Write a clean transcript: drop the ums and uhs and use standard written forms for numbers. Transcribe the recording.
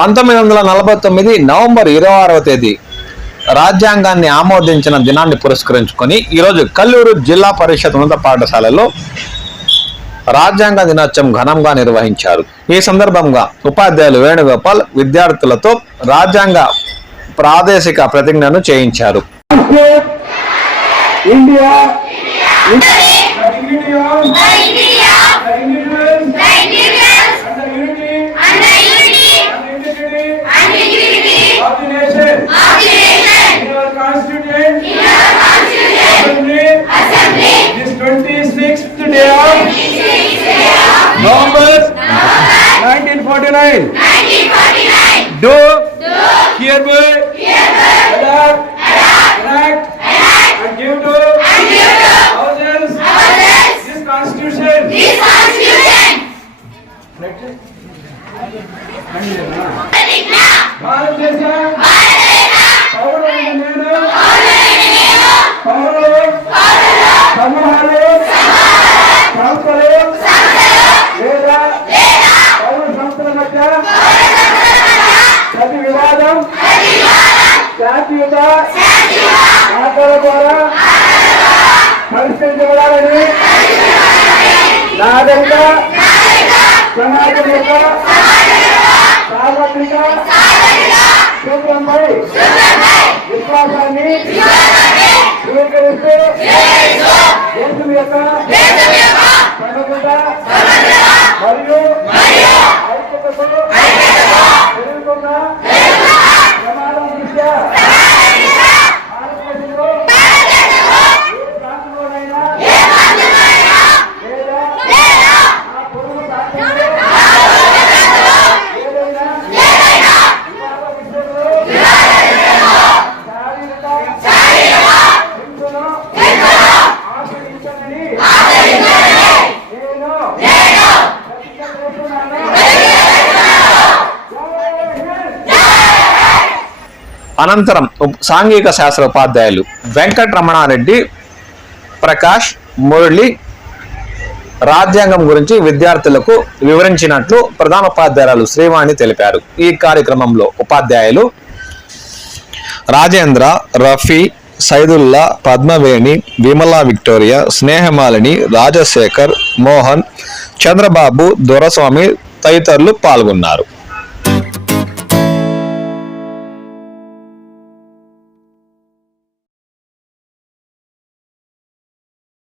1949 November 26వ తేదీ రాజ్యాంగాన్ని ఆమోదించిన దినాన్ని పురస్కరించుకొని ఈరోజు కల్లూరు జిల్లా పరిషత్ ఉన్నత పాఠశాలలో రాజ్యాంగ దినోత్సవం ఘనంగా నిర్వహించారు. ఈ సందర్భంగా ఉపాధ్యాయులు వేణుగోపాల్ విద్యార్థులతో రాజ్యాంగ ప్రాదేశిక ప్రతిజ్ఞను చేయించారు. November 1949. Do hereby adopt, enact, and give to ourselves this Constitution. భారతదేశం పౌరులైన నేను పౌరులు సమూహాలు సంస్థలు లేదా పౌర సంస్థల మధ్య ప్రతి వివాదం శాంతియుత మాటల ద్వారా పరిష్కరించబడాలని నాగరిక సమాజం యొక్క సార్వత్రిక సూత్రంపై విశ్వాసాన్ని స్వీకరిస్తూ దేశం యొక్క సమగ్రత మరియు ఐక్యతకు పెరుగుతున్న ప్రమాదం దృష్ట్యా భారతదేశంలో ఏ ప్రాంతంలోనైనా లేదా ఆ పొరుగు ప్రాంతంలో ఏదైనా వివాద విషయంలో శారీరక హింసను ఆచరించనని అనంతరం సాంఘిక శాస్త్ర ఉపాధ్యాయులు వెంకటరమణారెడ్డి, ప్రకాష్, మురళి రాజ్యాంగం గురించి విద్యార్థులకు వివరించినట్లు ప్రధానోపాధ్యాయులు శ్రీవాణి తెలిపారు. ఈ కార్యక్రమంలో ఉపాధ్యాయులు రాజేంద్ర, రఫీ, సైదుల్లా, పద్మవేణి, విమలా విక్టోరియా, స్నేహమాలిని, రాజశేఖర్, మోహన్, చంద్రబాబు, దొరస్వామి తదితరులు పాల్గొన్నారు.